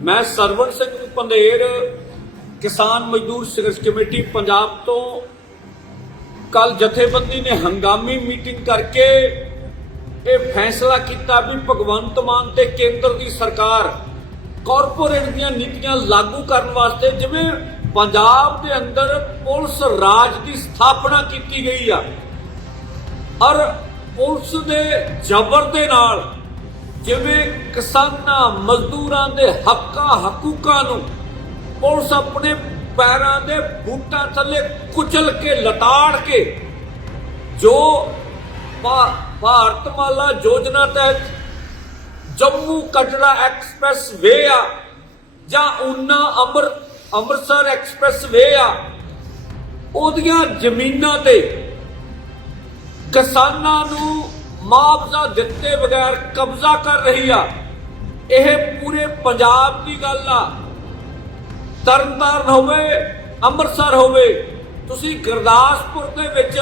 ਮੈਂ ਸਰਵਣ ਸਿੰਘ ਪੰਧੇਰ ਕਿਸਾਨ ਮਜ਼ਦੂਰ ਸੰਘਰਸ਼ ਕਮੇਟੀ ਪੰਜਾਬ ਤੋਂ ਕੱਲ ਜਥੇਬੰਦੀ ਨੇ ਹੰਗਾਮੀ ਮੀਟਿੰਗ ਕਰਕੇ ਇਹ ਫੈਸਲਾ ਕੀਤਾ ਵੀ ਭਗਵੰਤ ਮਾਨ ਤੇ ਕੇਂਦਰ ਦੀ ਸਰਕਾਰ ਕਾਰਪੋਰੇਟ ਦੀਆਂ ਨੀਤੀਆਂ ਲਾਗੂ ਕਰਨ ਵਾਸਤੇ ਜਿਵੇਂ ਪੰਜਾਬ ਦੇ ਅੰਦਰ ਪੁਲਿਸ ਰਾਜ ਦੀ ਸਥਾਪਨਾ ਕੀਤੀ ਗਈ ਆ, ਔਰ ਪੁਲਿਸ ਦੇ ਜ਼ਬਰ ਦੇ ਨਾਲ ਜਿਵੇਂ ਕਿਸਾਨਾਂ ਮਜ਼ਦੂਰਾਂ ਦੇ ਹੱਕਾਂ, ਹਕੂਕਾਂ ਨੂੰ ਪੁਲਿਸ ਆਪਣੇ ਪੈਰਾਂ ਦੇ ਬੂਟਾਂ ਥੱਲੇ ਕੁਚਲ ਕੇ ਲਤਾੜ ਕੇ ਜੋ ਭਾਰਤ ਮਾਲਾ ਯੋਜਨਾ ਤਹਿਤ ਜੰਮੂ ਕਟੜਾ ਐਕਸਪ੍ਰੈਸ ਵੇ ਆ ਜਾਂ ਉਨਾ ਅੰਮ੍ਰਿਤ ਅੰਮ੍ਰਿਤਸਰ ਐਕਸਪ੍ਰੈਸ ਵੇ ਆ, ਉਹਦੀਆਂ ਜ਼ਮੀਨਾਂ ਤੇ ਕਿਸਾਨਾਂ ਨੂੰ ਮੁਆਵਜ਼ਾ ਦਿੱਤੇ ਬਗੈਰ ਕਬਜ਼ਾ ਕਰ ਰਹੀ ਆ। ਇਹ ਪੂਰੇ ਪੰਜਾਬ ਦੀ ਗੱਲ ਆ। ਤਰਨਤਾਰਨ ਹੋਵੇ, ਅੰਮ੍ਰਿਤਸਰ ਹੋਵੇ, ਤੁਸੀਂ ਗੁਰਦਾਸਪੁਰ ਦੇ ਵਿੱਚ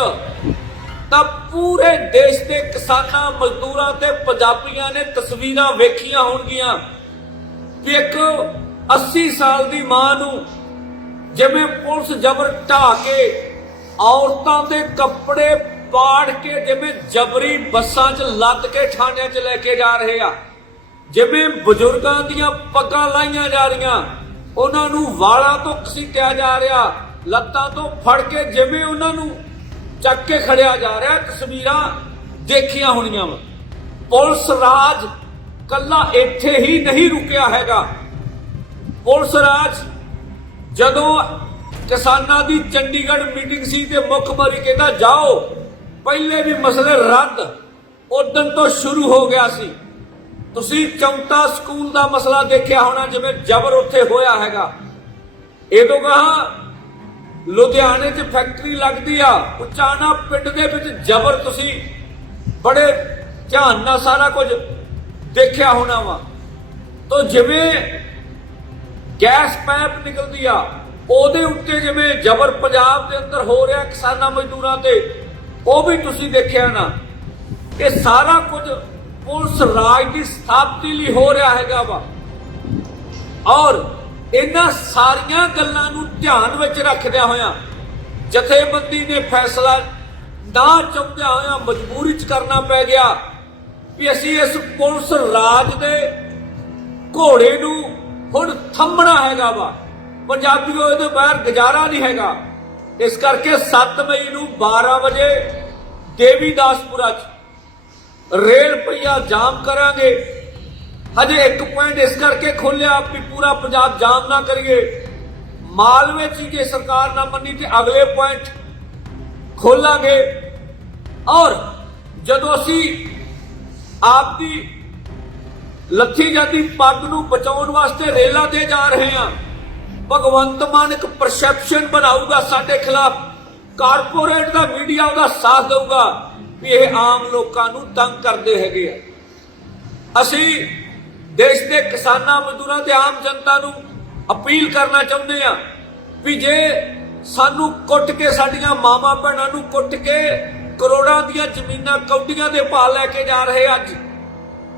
ਤਾਂ ਪੂਰੇ ਦੇਸ਼ ਦੇ ਕਿਸਾਨਾਂ, ਮਜ਼ਦੂਰਾਂ ਤੇ ਪੰਜਾਬੀਆਂ ਨੇ ਤਸਵੀਰਾਂ ਵੇਖੀਆਂ ਹੋਣਗੀਆਂ। ਵੀ ਇੱਕ 80 ਸਾਲ ਦੀ ਮਾਂ ਨੂੰ ਜਿਵੇਂ ਪੁਲਿਸ ਜ਼ਬਰ ਢਾ ਕੇ ਔਰਤਾਂ ਦੇ ਕੱਪੜੇ ਪਾੜ ਕੇ ਜਿਵੇਂ ਜਬਰੀ ਬੱਸਾਂ 'ਚ ਲੱਦ ਕੇ ਥਾਣਿਆਂ 'ਚ ਲੈ ਕੇ ਜਾ ਰਹੇ ਆ, ਜਿਵੇਂ ਬਜ਼ੁਰਗਾਂ ਦੀਆਂ ਪੱਗਾਂ ਲਾਈਆਂ ਜਾ ਰਹੀਆਂ, ਉਹਨਾਂ ਨੂੰ ਵਾਲਾਂ ਤੋਂ ਘਸੀਟਿਆ ਜਾ ਰਿਹਾ, ਲੱਤਾਂ ਤੋਂ ਫੜ ਕੇ ਜਿਵੇਂ ਉਹਨਾਂ ਨੂੰ ਚੱਕ ਕੇ ਖੜਿਆ ਜਾ ਰਿਹਾ, ਤਸਵੀਰਾਂ ਦੇਖੀਆਂ ਹੋਣੀਆਂ ਵਾ। ਪੁਲਿਸ ਰਾਜ ਕੱਲਾ ਇੱਥੇ ਹੀ ਨਹੀਂ ਰੁਕਿਆ ਹੈਗਾ। ਪੁਲਿਸ ਰਾਜ ਜਦੋਂ ਕਿਸਾਨਾਂ ਦੀ ਚੰਡੀਗੜ੍ਹ ਮੀਟਿੰਗ ਸੀ ਤੇ ਮੁੱਖ ਮੰਤਰੀ ਕਹਿੰਦਾ, ਜਾਓ ਪਹਿਲੇ ਵੀ ਮਸਲੇ ਰੱਦ ਉਦੋਂ ਤੋਂ ਸ਼ੁਰੂ ਹੋ ਗਿਆ ਸੀ। ਤੁਸੀਂ ਚੌਂਤਾ ਸਕੂਲ ਦਾ ਮਸਲਾ ਦੇਖਿਆ ਹੋਣਾ, ਜਿਵੇਂ ਜ਼ਬਰ ਉੱਥੇ ਹੋਇਆ ਹੈਗਾ। ਇਹ ਤੋਂ ਕਹਾ ਲੁਧਿਆਣੇ 'ਚ ਫੈਕਟਰੀ ਲੱਗਦੀ ਆ ਉਚਾਨਾ ਪਿੰਡ ਦੇ ਵਿੱਚ ਜ਼ਬਰ ਤੁਸੀਂ ਬੜੇ ਧਿਆਨ ਨਾਲ ਸਾਰਾ ਕੁਝ ਦੇਖਿਆ ਹੋਣਾ ਵਾ। ਤੋਂ ਜਿਵੇਂ ਗੈਸ ਪਾਈਪ ਨਿਕਲਦੀ ਆ, ਉਹਦੇ ਉੱਤੇ ਜਿਵੇਂ ਜ਼ਬਰ ਪੰਜਾਬ ਦੇ ਅੰਦਰ ਹੋ ਰਿਹਾ ਕਿਸਾਨਾਂ ਮਜ਼ਦੂਰਾਂ ਤੇ ਉਹ ਵੀ ਤੁਸੀਂ ਦੇਖਿਆ ਨਾ, ਇਹ ਸਾਰਾ ਕੁਝ ਪੁਲਿਸ ਰਾਜ ਦੀ ਸਥਾਪਤੀ ਲਈ ਹੋ ਰਿਹਾ ਹੈਗਾ ਵਾ। ਔਰ ਇਹਨਾਂ ਸਾਰੀਆਂ ਗੱਲਾਂ ਨੂੰ ਧਿਆਨ ਵਿੱਚ ਰੱਖਦਿਆਂ ਹੋਇਆਂ, ਜਥੇਬੰਦੀ ਨੇ ਫੈਸਲਾ ਨਾ ਚਾਹੁੰਦਿਆਂ ਹੋਇਆ ਮਜਬੂਰੀ 'ਚ ਕਰਨਾ ਪੈ ਗਿਆ ਵੀ ਅਸੀਂ ਇਸ ਪੁਲਿਸ ਰਾਜ ਦੇ ਘੋੜੇ ਨੂੰ ਹੁਣ ਥੰਮਣਾ ਹੈਗਾ ਵਾ। ਪੰਜਾਬੀਓ, ਇਹਦੇ ਬਾਹਰ ਗੁਜ਼ਾਰਾ ਨਹੀਂ ਹੈਗਾ। ਇਸ ਕਰਕੇ 7 ਮਈ ਨੂੰ 12 ਵਜੇ ਦੇਵੀਦਾਸਪੁਰਾ 'ਚ ਰੇਲ ਪਈਆ ਜਾਮ ਕਰਾਂਗੇ। ਹਜੇ ਇੱਕ ਪੁਆਇੰਟ ਇਸ ਕਰਕੇ ਖੋਲਿਆ ਵੀ ਪੂਰਾ ਪੰਜਾਬ ਜਾਮ ਨਾ ਕਰੀਏ। ਮਾਲਵੇ 'ਚ ਜੇ ਸਰਕਾਰ ਨਾ ਮੰਨੀ ਤੇ ਅਗਲੇ ਪੁਆਇੰਟ ਖੋਲਾਂਗੇ। ਔਰ ਜਦੋਂ ਅਸੀਂ ਆਪ ਦੀ ਲੱਥੀ ਜਾਂਦੀ ਪੱਗ ਨੂੰ ਬਚਾਉਣ ਵਾਸਤੇ ਰੇਲਾਂ ਤੇ ਜਾ ਰਹੇ ਹਾਂ, ਭਗਵੰਤ ਮਾਨ ਇੱਕ ਪਰਸੈਪਸ਼ਨ ਬਣਾਊਗਾ ਸਾਡੇ ਖਿਲਾਫ। ਕਾਰਪੋਰੇਟ ਦਾ ਮੀਡੀਆ ਉਹਦਾ ਸਾਥ ਦੇਊਗਾ ਵੀ ਇਹ ਆਮ ਲੋਕਾਂ ਨੂੰ ਤੰਗ ਕਰਦੇ ਹੈਗੇ ਆ। ਅਸੀਂ ਦੇਸ਼ ਦੇ ਕਿਸਾਨਾਂ ਮਜ਼ਦੂਰਾਂ ਤੇ ਆਮ ਜਨਤਾ ਨੂੰ ਅਪੀਲ ਕਰਨਾ ਚਾਹੁੰਦੇ ਆ ਵੀ ਜੇ ਸਾਨੂੰ ਕੁੱਟ ਕੇ ਸਾਡੀਆਂ ਮਾਵਾਂ ਭੈਣਾਂ ਨੂੰ ਕੁੱਟ ਕੇ ਕਰੋੜਾਂ ਦੀਆਂ ਜ਼ਮੀਨਾਂ ਕੌਡੀਆਂ ਦੇ ਭਾਅ ਲੈ ਕੇ ਜਾ ਰਹੇ ਅੱਜ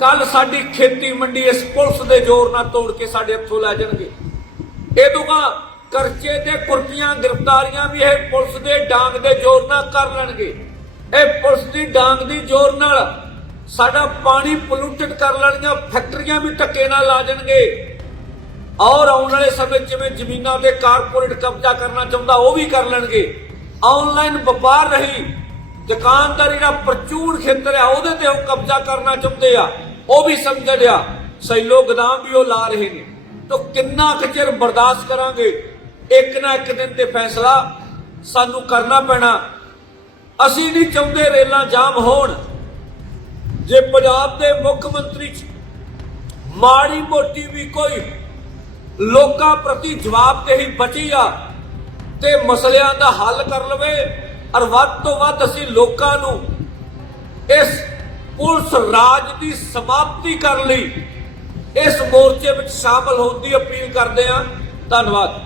ਕੱਲ ਸਾਡੀ ਖੇਤੀ ਮੰਡੀ ਇਸ ਪੁਲਿਸ ਦੇ ਜ਼ੋਰ ਨਾਲ ਤੋੜ ਕੇ ਸਾਡੇ ਹੱਥੋਂ ਲੈ ਜਾਣਗੇ। ਇਹ ਦੁਗਾ ਕਰਚੇ ਤੇ ਕੁਰਕੀਆਂ, ਗ੍ਰਿਫਤਾਰੀਆਂ ਵੀ ਇਹ ਪੁਲਿਸ ਦੇ ਡਾਂਗ ਦੇ ਜ਼ੋਰ ਨਾਲ ਕਰ ਲੈਣਗੇ। ਇਹ ਪੁਲਿਸ ਦੀ ਡਾਂਗ ਦੀ ਜ਼ੋਰ ਨਾਲ ਸਾਡਾ ਪਾਣੀ ਪੋਲੂਟਡ ਕਰ ਲੈਣਗੀਆਂ, ਫੈਕਟਰੀਆਂ ਵੀ ਧੱਕੇ ਨਾਲ ਲਾ ਜਾਣਗੇ ਔਰ ਆਉਣ ਵਾਲੇ ਸਮੇਂ ਜਿਵੇਂ ਜ਼ਮੀਨਾਂ ਤੇ ਕਾਰਪੋਰੇਟ ਕਬਜ਼ਾ ਕਰਨਾ ਚਾਹੁੰਦਾ, ਉਹ ਵੀ ਕਰ ਲੈਣਗੇ। ਆਨਲਾਈਨ ਵਪਾਰ ਰਹੀ, ਦੁਕਾਨਦਾਰੀ ਦਾ ਪ੍ਰਚੂਰ ਖੇਤਰ ਆ ਉਹਦੇ ਤੇ ਉਹ ਕਬਜ਼ਾ ਕਰਨਾ ਚਾਹੁੰਦੇ ਆ। ਉਹ ਵੀ ਸਮਝ ਲਿਆ ਸੈਲੋ ਗਦਾਮ ਵੀ ਉਹ ਲਾ ਰਹੇ ਨੇ। ਤਾਂ ਕਿੰਨਾ ਕੁ ਚਿਰ ਬਰਦਾਸ਼ਤ ਕਰਾਂਗੇ? ਇੱਕ ਨਾ ਇੱਕ ਦਿਨ ਤੇ ਫੈਸਲਾ ਸਾਨੂੰ ਕਰਨਾ ਪੈਣਾ। ਅਸੀਂ ਨਹੀਂ ਚਾਹੁੰਦੇ ਰੇਲਾਂ ਜਾਮ ਹੋਣ। ਜੇ ਪੰਜਾਬ ਦੇ ਮੁੱਖ ਮੰਤਰੀ ਚ ਮਾੜੀ ਮੋਟੀ ਵੀ ਕੋਈ ਲੋਕਾਂ ਪ੍ਰਤੀ ਜਵਾਬਦੇਹੀ ਬਚੀ ਆ ਤੇ ਮਸਲਿਆਂ ਦਾ ਹੱਲ ਕਰ ਲਵੇ ਔਰ ਵੱਧ ਤੋਂ ਵੱਧ ਅਸੀਂ ਲੋਕਾਂ ਨੂੰ ਇਸ ਪੁਲਿਸ ਰਾਜ ਦੀ ਸਮਾਪਤੀ ਕਰਨ ਲਈ ਇਸ ਮੋਰਚੇ ਵਿੱਚ ਸ਼ਾਮਲ ਹੋਣ ਦੀ ਅਪੀਲ ਕਰਦੇ ਹਾਂ। ਧੰਨਵਾਦ।